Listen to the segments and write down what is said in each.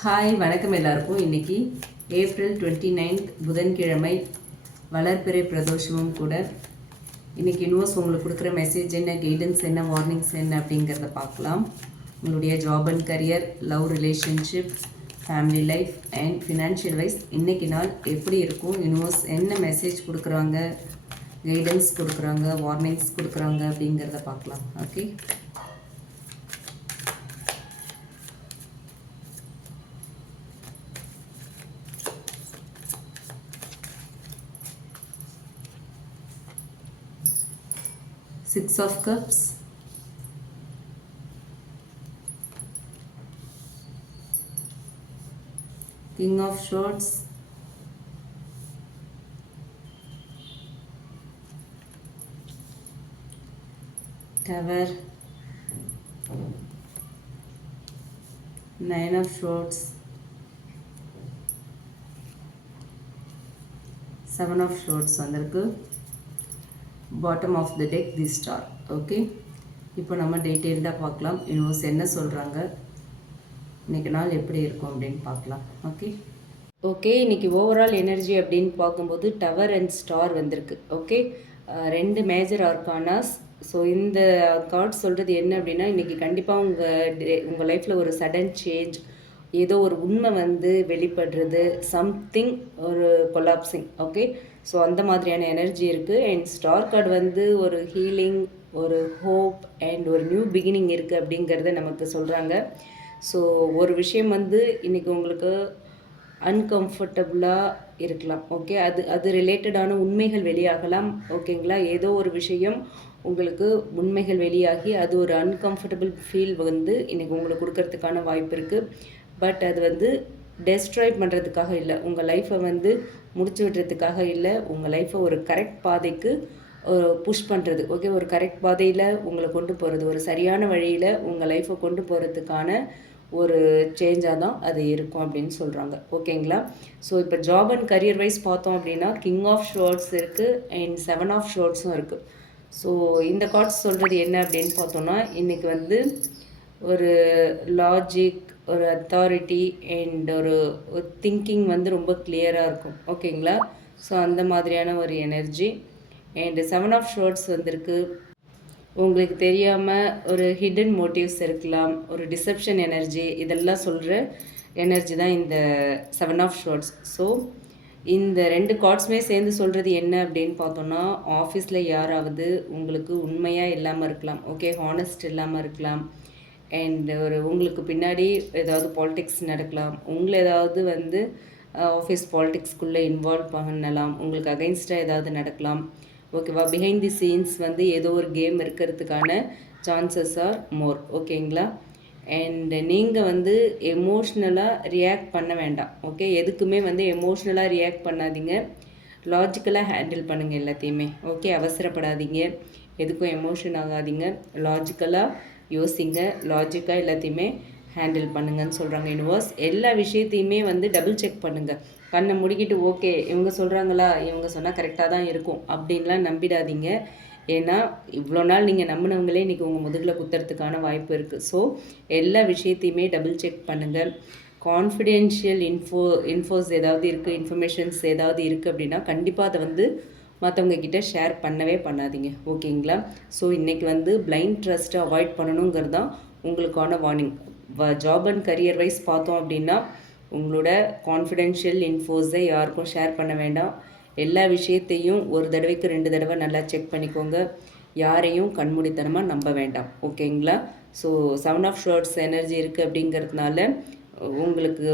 Hi வணக்கம் எல்லாருக்கும். இன்றைக்கி ஏப்ரல் 29 புதன்கிழமை, வளர்பிறை பிரதோஷமும் கூட. இன்றைக்கி யூனிவர்ஸ் உங்களுக்கு கொடுக்குற மெசேஜ் என்ன, கைடன்ஸ் என்ன, வார்னிங்ஸ் என்ன அப்படிங்கிறத பார்க்கலாம். உங்களுடைய job and career, love relationship, family life and financial wise இன்றைக்கி நாள் எப்படி இருக்கும், யூனிவர்ஸ் என்ன மெசேஜ் கொடுக்குறாங்க, கைடன்ஸ் கொடுக்குறாங்க, வார்னிங்ஸ் கொடுக்குறாங்க அப்படிங்கிறத பார்க்கலாம். Okay, Six of Cups, King of Swords, Tower, Nine of Swords, Seven of Swords வந்திருக்கு. Bottom of the deck the star. Okay, இப்போ நம்ம டீட்டெயில்டாக பார்க்கலாம். யூனிவர்ஸ் என்ன சொல்கிறாங்க, இன்றைக்கி நாள் எப்படி இருக்கும் அப்படின்னு பார்க்கலாம். ஓகே, இன்றைக்கி ஓவரால் எனர்ஜி அப்படின்னு பார்க்கும்போது டவர் அண்ட் ஸ்டார் வந்திருக்கு. ஓகே, ரெண்டு மேஜர் ஆர்கானாஸ். ஸோ இந்த கார்டு சொல்கிறது என்ன அப்படின்னா, இன்றைக்கி கண்டிப்பாக உங்கள் லைஃப்பில் ஒரு சடன் சேஞ்ச், ஏதோ ஒரு உண்மை வந்து வெளிப்படுறது, சம்திங் ஒரு கொலாப்சிங். ஓகே, ஸோ அந்த மாதிரியான எனர்ஜி இருக்குது. அண்ட் ஸ்டார் கார்டு வந்து ஒரு ஹீலிங், ஒரு ஹோப் அண்ட் ஒரு நியூ பிகினிங் இருக்குது அப்படிங்கிறத நமக்கு சொல்கிறாங்க. ஸோ ஒரு விஷயம் வந்து இன்றைக்கி உங்களுக்கு அன்கம்ஃபர்டபுளாக இருக்கலாம். ஓகே, அது ரிலேட்டடான உண்மைகள் வெளியாகலாம். ஓகேங்களா, ஏதோ ஒரு விஷயம் உங்களுக்கு உண்மைகள் வெளியாகி அது ஒரு அன்கம்ஃபர்டபுள் ஃபீல் வந்து இன்றைக்கி உங்களுக்கு கொடுக்கறதுக்கான வாய்ப்பு இருக்குது. பட் அது வந்து டெஸ்ட்ராய் பண்ணுறதுக்காக இல்லை, உங்கள் லைஃப்பை வந்து முடிச்சு விடுறதுக்காக இல்லை, உங்கள் லைஃப்பை ஒரு கரெக்ட் பாதைக்கு புஷ் பண்ணுறது. ஓகே, ஒரு கரெக்ட் பாதையில் உங்களை கொண்டு போகிறது, ஒரு சரியான வழியில் உங்கள் லைஃப்பை கொண்டு போகிறதுக்கான ஒரு சேஞ்சாக தான் அது இருக்கும் அப்படின்னு சொல்கிறாங்க. ஓகேங்களா, ஸோ இப்போ ஜாப் அண்ட் கரியர் வைஸ் பார்த்தோம் அப்படின்னா கிங் ஆஃப் ஷோர்ட்ஸ் இருக்குது அண்ட் செவன் ஆஃப் ஷோர்ட்ஸும் இருக்குது. ஸோ இந்த கார்ட்ஸ் சொல்கிறது என்ன அப்படின்னு பார்த்தோன்னா, இன்றைக்கி வந்து ஒரு லாஜிக், ஒரு அத்தாரிட்டி அண்ட் ஒரு திங்கிங் வந்து ரொம்ப கிளியராக இருக்கும். ஓகேங்களா, ஸோ அந்த மாதிரியான ஒரு energy. And seven of swords வந்திருக்கு. உங்களுக்கு தெரியாமல் ஒரு ஹிடன் மோட்டிவ்ஸ் இருக்கலாம், ஒரு டிசெப்ஷன் எனர்ஜி, இதெல்லாம் சொல்கிற எனர்ஜி தான் இந்த செவன் ஆஃப் ஷோர்ட்ஸ். ஸோ இந்த ரெண்டு கார்ட்ஸுமே சேர்ந்து சொல்கிறது என்ன அப்படின்னு பார்த்தோன்னா, ஆஃபீஸில் யாராவது உங்களுக்கு உண்மையாக இல்லாமல் இருக்கலாம். ஓகே, ஹானஸ்ட் இல்லாமல் இருக்கலாம். அண்ட் உங்களுக்கு பின்னாடி ஏதாவது பாலிடிக்ஸ் நடக்கலாம், உங்களை ஏதாவது வந்து ஆஃபீஸ் பாலிடிக்ஸ்குள்ளே இன்வால்வ் பண்ணலாம், உங்களுக்கு அகைன்ஸ்டாக ஏதாவது நடக்கலாம். ஓகேவா, பிஹைண்ட் தி சீன்ஸ் வந்து ஏதோ ஒரு கேம் இருக்கிறதுக்கான சான்சஸ் ஆர் மோர். ஓகேங்களா, அண்ட் நீங்கள் வந்து எமோஷ்னலாக ரியாக்ட் பண்ண வேண்டாம். ஓகே, எதுக்குமே வந்து எமோஷ்னலாக ரியாக்ட் பண்ணாதீங்க, லாஜிக்கலாக ஹேண்டில் பண்ணுங்கள் எல்லாத்தையுமே. ஓகே, அவசரப்படாதீங்க, எதுக்கும் எமோஷன் ஆகாதீங்க, லாஜிக்கலாக யோசிங்க, லாஜிக்காக எல்லாத்தையுமே ஹேண்டில் பண்ணுங்கன்னு சொல்கிறாங்க யூனிவர்ஸ். எல்லா விஷயத்தையுமே வந்து டபுள் செக் பண்ணுங்கள். கண்ணை முடிக்கிட்டு ஓகே இவங்க சொல்கிறாங்களா, இவங்க சொன்னால் கரெக்டாக தான் இருக்கும் அப்படின்லாம் நம்பிடாதீங்க. ஏன்னா இவ்வளோ நாள் நீங்கள் நம்பினவங்களே இன்றைக்கி உங்கள் முதுகில் குத்துறதுக்கான வாய்ப்பு இருக்குது. ஸோ எல்லா விஷயத்தையுமே டபுள் செக் பண்ணுங்கள். கான்ஃபிடென்ஷியல் இன்ஃபோஸ் ஏதாவது இருக்குது, இன்ஃபர்மேஷன்ஸ் ஏதாவது இருக்குது அப்படின்னா கண்டிப்பாக அதை வந்து மற்றவங்க கிட்ட ஷேர் பண்ணவே பண்ணாதீங்க. ஓகேங்களா, ஸோ இன்றைக்கி வந்து பிளைண்ட் ட்ரஸ்ட்டை அவாய்ட் பண்ணணுங்கிறது தான் உங்களுக்கான warning. Job and career wise பார்த்தோம் அப்படின்னா உங்களோட கான்ஃபிடென்ஷியல் இன்ஃபோஸை யாருக்கும் ஷேர் பண்ண வேண்டாம். எல்லா விஷயத்தையும் ஒரு தடவைக்கு 2 தடவை நல்லா செக் பண்ணிக்கோங்க. யாரையும் கண்மூடித்தனமாக நம்ப வேண்டாம். ஓகேங்களா, so seven of swords energy இருக்குது அப்படிங்கிறதுனால உங்களுக்கு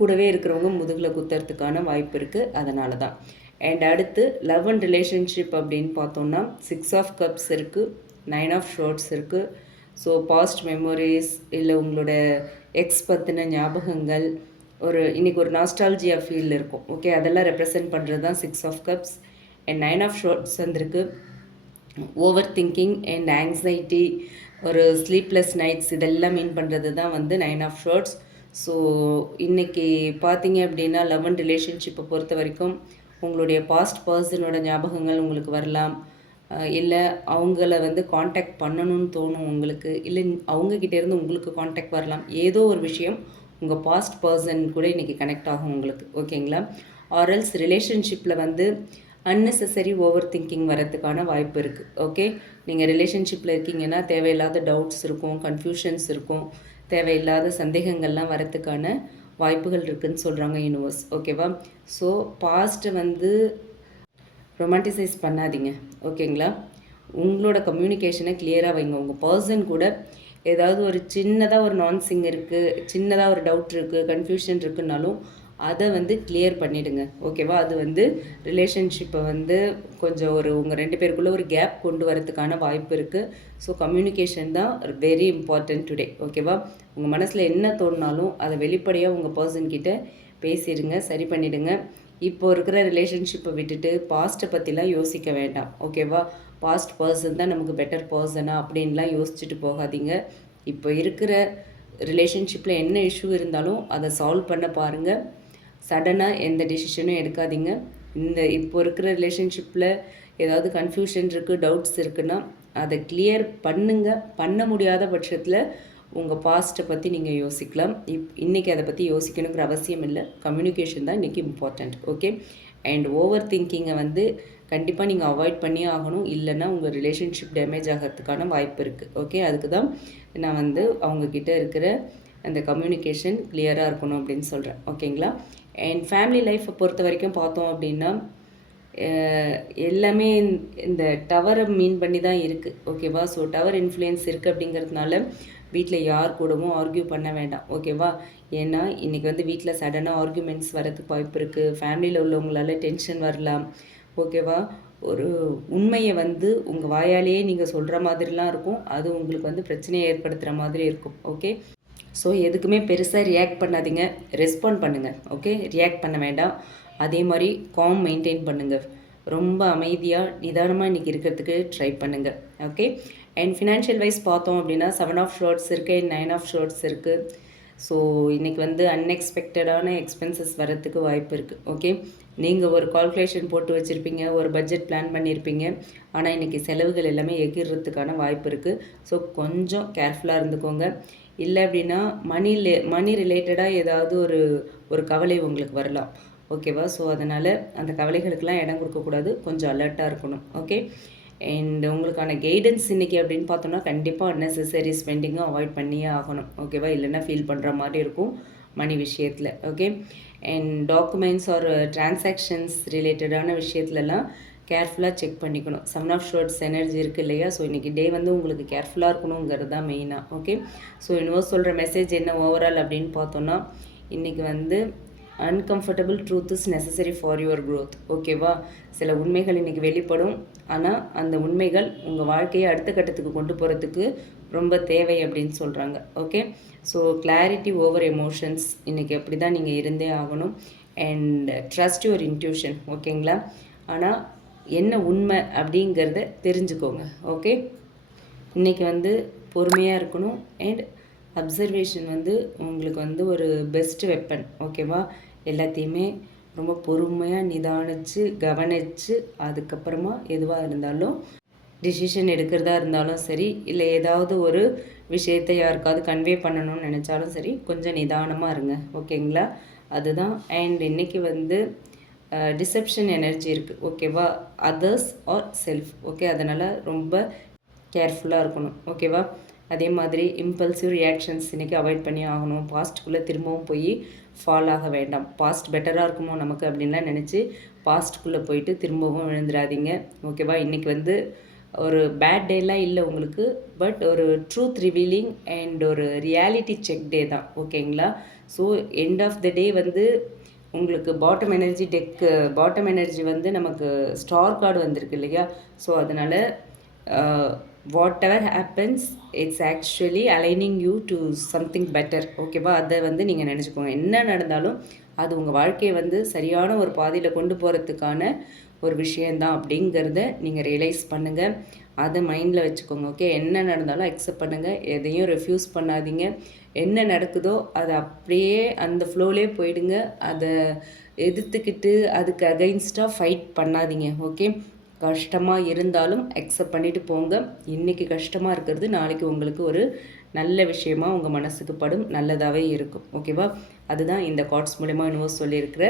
கூடவே இருக்கிறவங்க முதுகில் குத்துறதுக்கான வாய்ப்பு இருக்குது, அதனால தான். அண்ட் அடுத்து லவ் அண்ட் ரிலேஷன்ஷிப் அப்படின்னு பார்த்தோன்னா சிக்ஸ் ஆஃப் கப்ஸ் இருக்குது, நைன் ஆஃப் ஷோர்ட்ஸ் இருக்குது. ஸோ பாஸ்ட் மெமரிஸ், இல்லை உங்களோட எக்ஸ் பற்றின ஞாபகங்கள், இன்றைக்கி ஒரு நாஸ்டாலஜியா ஃபீல் இருக்கும். ஓகே, அதெல்லாம் ரெப்ரசன்ட் பண்ணுறது தான் six of cups. And nine of swords வந்திருக்கு. ஓவர் திங்கிங் அண்ட் ஆங்ஸைட்டி, ஒரு ஸ்லீப்லெஸ் நைட்ஸ், இதெல்லாம் மீன் பண்ணுறது தான் வந்து நைன் ஆஃப் ஷோர்ட்ஸ். ஸோ இன்றைக்கி பார்த்தீங்க அப்படின்னா லவ் அண்ட் ரிலேஷன்ஷிப்பை பொறுத்த வரைக்கும் உங்களுடைய பாஸ்ட் பர்சனோட ஞாபகங்கள் உங்களுக்கு வரலாம். இல்லை அவங்கள வந்து காண்டாக்ட் பண்ணணும்னு தோணும் உங்களுக்கு, இல்லை அவங்கக்கிட்டேருந்து உங்களுக்கு காண்டாக்ட் வரலாம். ஏதோ ஒரு விஷயம் உங்கள் பாஸ்ட் பர்சன் கூட இன்றைக்கி கனெக்ட் ஆகும் உங்களுக்கு, ஓகேங்களா? ஆர்எல்ஸ் ரிலேஷன்ஷிப்பில் வந்து அன்னெசரி ஓவர் திங்கிங் வரதுக்கான வாய்ப்பு இருக்குது. ஓகே, நீங்கள் ரிலேஷன்ஷிப்பில் இருக்கீங்கன்னா தேவையில்லாத டவுட்ஸ் இருக்கும், கன்ஃபியூஷன்ஸ் இருக்கும், தேவையில்லாத சந்தேகங்கள்லாம் வரத்துக்கான வாய்ப்புகள் இருக்குதுன்னு சொல்கிறாங்க யூனிவர்ஸ், ஓகேவா? ஸோ பாஸ்ட்டை வந்து ரொமான்டிசைஸ் பண்ணாதீங்க, ஓகேங்களா? உங்களோட கம்யூனிகேஷனை கிளியராக வைங்க. உங்கள் பர்சன் கூட ஏதாவது ஒரு சின்னதாக ஒரு நான்சிங் இருக்குது, சின்னதாக ஒரு டவுட் இருக்குது, கன்ஃபியூஷன் இருக்குன்னாலும் அதை வந்து கிளியர் பண்ணிவிடுங்க, ஓகேவா? அது வந்து ரிலேஷன்ஷிப்பை வந்து கொஞ்சம் உங்கள் 2 பேருக்குள்ளே ஒரு கேப் கொண்டு வரதுக்கான வாய்ப்பு இருக்குது. ஸோ கம்யூனிகேஷன் தான் வெரி இம்பார்ட்டன்ட் டுடே, ஓகேவா? உங்கள் மனசில் என்ன தோணினாலும் அதை வெளிப்படையாக உங்கள் பர்சன்கிட்ட பேசிடுங்க, சரி பண்ணிவிடுங்க. இப்போ இருக்கிற ரிலேஷன்ஷிப்பை விட்டுட்டு பாஸ்ட்டை பற்றிலாம் யோசிக்க வேண்டாம், ஓகேவா? பாஸ்ட் பர்சன் தான் நமக்கு பெட்டர் பர்சனா அப்படின்லாம் யோசிச்சுட்டு போகாதீங்க. இப்போ இருக்கிற ரிலேஷன்ஷிப்பில் என்ன இஷ்யூ இருந்தாலும் அதை சால்வ் பண்ண பாருங்கள். சடனாக எந்த டிசிஷனும் எடுக்காதீங்க. இப்போ இருக்கிற ரிலேஷன்ஷிப்பில் ஏதாவது கன்ஃபியூஷன் இருக்குது, டவுட்ஸ் இருக்குன்னா அதை கிளியர் பண்ண முடியாத பட்சத்தில் உங்கள் பாஸ்ட்டை பற்றி நீங்கள் யோசிக்கலாம். இன்றைக்கி அதை பற்றி யோசிக்கணுங்கிற அவசியம் இல்லை. கம்யூனிகேஷன் தான் இன்றைக்கி இம்பார்ட்டண்ட், ஓகே? அண்ட் ஓவர் திங்கிங்கை வந்து கண்டிப்பாக நீங்கள் அவாய்ட் பண்ணியே ஆகணும். இல்லைன்னா உங்கள் ரிலேஷன்ஷிப் டேமேஜ் ஆகிறதுக்கான வாய்ப்பு இருக்குது, ஓகே? அதுக்கு தான் நான் வந்து அவங்கக்கிட்ட இருக்கிற அந்த கம்யூனிகேஷன் கிளியராக இருக்கணும் அப்படின்னு சொல்கிறேன், ஓகேங்களா? அண்ட் ஃபேமிலி லைஃப்பை பொறுத்த வரைக்கும் பார்த்தோம் அப்படின்னா எல்லாமே இந்த டவரை மீன் பண்ணி தான் இருக்குது, ஓகேவா? ஸோ டவர் இன்ஃப்ளூயன்ஸ் இருக்குது அப்படிங்கிறதுனால வீட்டில் யார் கூடவும் ஆர்கியூ பண்ண வேண்டாம், ஓகேவா? ஏன்னா இன்றைக்கி வந்து வீட்டில் சடனாக ஆர்கியூமெண்ட்ஸ் வரதுக்கு வாய்ப்பு இருக்குது. ஃபேமிலியில் உள்ளவங்களால டென்ஷன் வரலாம், ஓகேவா? ஒரு உண்மையை வந்து உங்கள் வாயாலேயே நீங்கள் சொல்கிற மாதிரிலாம் இருக்கும். அது உங்களுக்கு வந்து பிரச்சனையை ஏற்படுத்துகிற மாதிரி இருக்கும், ஓகே? ஸோ எதுக்குமே பெருசாக ரியாக்ட் பண்ணாதீங்க, ரெஸ்பாண்ட் பண்ணுங்கள், ஓகே? ரியாக்ட் பண்ண வேண்டாம். அதே மாதிரி காம் மெயின்டைன் பண்ணுங்கள். ரொம்ப அமைதியாக நிதானமாக இன்றைக்கி இருக்கிறதுக்கு ட்ரை பண்ணுங்கள், ஓகே? அண்ட் ஃபினான்ஷியல் வைஸ் பார்த்தோம் அப்படின்னா 7 ஆஃப் ஷார்ட்ஸ் இருக்குது, 9 ஆஃப் ஷார்ட்ஸ் இருக்குது. ஸோ இன்றைக்கி வந்து அன்எக்ஸ்பெக்டடான எக்ஸ்பென்சஸ் வரத்துக்கு வாய்ப்பு இருக்குது, ஓகே? நீங்கள் ஒரு கால்குலேஷன் போட்டு வச்சுருப்பீங்க, ஒரு பட்ஜெட் பிளான் பண்ணியிருப்பீங்க. ஆனால் இன்றைக்கி செலவுகள் எல்லாமே எகிர்றதுக்கான வாய்ப்பு இருக்குது. ஸோ கொஞ்சம் கேர்ஃபுல்லாக இருந்துக்கோங்க. இல்லை அப்படின்னா மணி ரிலேட்டடாக ஏதாவது ஒரு கவலை உங்களுக்கு வரலாம், ஓகேவா? ஸோ அதனால் அந்த கவலைகளுக்கெல்லாம் இடம் கொடுக்கக்கூடாது, கொஞ்சம் அலர்ட்டாக இருக்கணும், ஓகே? அண்ட் உங்களுக்கான கைடன்ஸ் இன்றைக்கி அப்படின்னு பார்த்தோன்னா கண்டிப்பாக அன்னெசரி ஸ்பெண்டிங்கும் அவாய்ட் பண்ணியே ஆகணும், ஓகேவா? இல்லைன்னா ஃபீல் பண்ணுற மாதிரி இருக்கும் மணி விஷயத்தில், ஓகே? அண்ட் டாக்குமெண்ட்ஸ் ஒரு டிரான்சாக்ஷன்ஸ் ரிலேட்டடான விஷயத்துலலாம் கேர்ஃபுல்லாக செக் பண்ணிக்கணும். 7 ஆஃப் ஷார்ட்ஸ் எனர்ஜி இருக்குது இல்லையா? ஸோ இன்றைக்கி டே வந்து உங்களுக்கு கேர்ஃபுல்லாக இருக்கணுங்கிறது தான் மெயினாக, ஓகே? ஸோ யூனிவர்ஸ் சொல்கிற மெசேஜ் என்ன ஓவரால் அப்படின்னு பார்த்தோன்னா இன்றைக்கி வந்து uncomfortable truth is necessary for your growth, ஓகேவா? சில உண்மைகள் இன்றைக்கி வெளிப்படும். ஆனால் அந்த உண்மைகள் உங்கள் வாழ்க்கையை அடுத்த கட்டத்துக்கு கொண்டு போகிறதுக்கு ரொம்ப தேவை அப்படின்னு சொல்கிறாங்க, okay? So clarity over emotions இன்றைக்கி அப்படி தான் நீங்கள் இருந்தே ஆகணும். அண்ட் ட்ரஸ்ட் யுவர் இன்ட்யூஷன், ஓகேங்களா? ஆனால் என்ன உண்மை அப்படிங்கிறத தெரிஞ்சுக்கோங்க, ஓகே? இன்றைக்கி வந்து பொறுமையாக இருக்கணும். அண்ட் அப்சர்வேஷன் வந்து உங்களுக்கு வந்து ஒரு பெஸ்ட் வெப்பன், ஓகேவா? எல்லாத்தையுமே ரொம்ப பொறுமையாக நிதானித்து கவனித்து அதுக்கப்புறமா எதுவாக இருந்தாலும் டிசிஷன் எடுக்கிறதா இருந்தாலும் சரி, இல்லை ஏதாவது ஒரு விஷயத்தை யாருக்காவது கன்வே பண்ணணும்னு நினச்சாலும் சரி, கொஞ்சம் நிதானமாக இருங்க, ஓகேங்களா? அதுதான். அண்ட் இன்றைக்கி வந்து டிசெப்ஷன் எனர்ஜி இருக்குது, ஓகேவா? Others are self, okay? அதனால் ரொம்ப கேர்ஃபுல்லாக இருக்கணும், ஓகேவா? அதே மாதிரி இம்பல்சிவ் ரியாக்ஷன்ஸ் இன்றைக்கி அவாய்ட் பண்ணி ஆகணும். பாஸ்ட்டுக்குள்ளே திரும்பவும் போய் ஃபால் ஆக வேண்டாம். பாஸ்ட் பெட்டராக இருக்குமோ நமக்கு அப்படின்லாம் நினச்சி பாஸ்ட்டுக்குள்ளே போயிட்டு திரும்பவும் விழுந்துடாதீங்க, ஓகேவா? இன்றைக்கி வந்து ஒரு பேட் டேலாம் இல்லை உங்களுக்கு, பட் ஒரு ட்ரூத் ரிவீலிங் அண்ட் ஒரு ரியாலிட்டி செக் டே தான், ஓகேங்களா? ஸோ எண்ட் ஆஃப் த டே வந்து உங்களுக்கு பாட்டம் எனர்ஜி வந்து நமக்கு ஸ்டார் கார்டு வந்திருக்கு இல்லையா? ஸோ அதனால் what ever happens it's actually aligning you to something better, ஓகேவா? அதை வந்து நீங்கள் நினச்சிக்கோங்க. என்ன நடந்தாலும் அது உங்கள் வாழ்க்கையை வந்து சரியான ஒரு பாதையில் கொண்டு போகிறதுக்கான ஒரு விஷயந்தான் அப்படிங்கிறத நீங்கள் ரியலைஸ் பண்ணுங்கள். அதை மைண்டில் வச்சுக்கோங்க, ஓகே? என்ன நடந்தாலும் அக்செப்ட் பண்ணுங்கள், எதையும் ரெஃப்யூஸ் பண்ணாதீங்க. என்ன நடக்குதோ அதை அப்படியே அந்த ஃப்ளோலே போயிடுங்க. அதை எதிர்த்துக்கிட்டு அதுக்கு அகைன்ஸ்டாக ஃபைட் பண்ணாதீங்க, ஓகே? கஷ்டமாக இருந்தாலும் அக்செப்ட் பண்ணிவிட்டு போங்க. இன்றைக்கி கஷ்டமாக இருக்கிறது நாளைக்கு உங்களுக்கு ஒரு நல்ல விஷயமா உங்கள் மனசுக்கு படும், நல்லதாகவே இருக்கும். ஓகேவா? அதுதான் இந்த கார்ட்ஸ் மூலமா யூனிவர்ஸ் சொல்லியிருக்கிற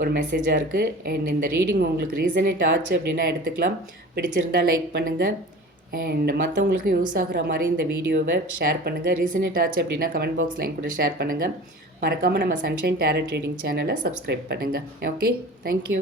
ஒரு மெசேஜாக இருக்குது. அண்ட் இந்த ரீடிங் உங்களுக்கு ரீசனேட் ஆச்சு அப்படின்னா எடுத்துக்கலாம். பிடிச்சிருந்தால் லைக் பண்ணுங்கள். அண்ட் மற்றவங்களுக்கும் யூஸ் ஆகிற மாதிரி இந்த வீடியோவை ஷேர் பண்ணுங்கள். ரீசனேட் ஆச்சு அப்படின்னா கமெண்ட் பாக்ஸில் என் கூட ஷேர் பண்ணுங்கள். மறக்காமல் நம்ம சன்ஷைன் டேரட் ரீடிங் சேனலை சப்ஸ்கிரைப் பண்ணுங்கள். Okay, thank you.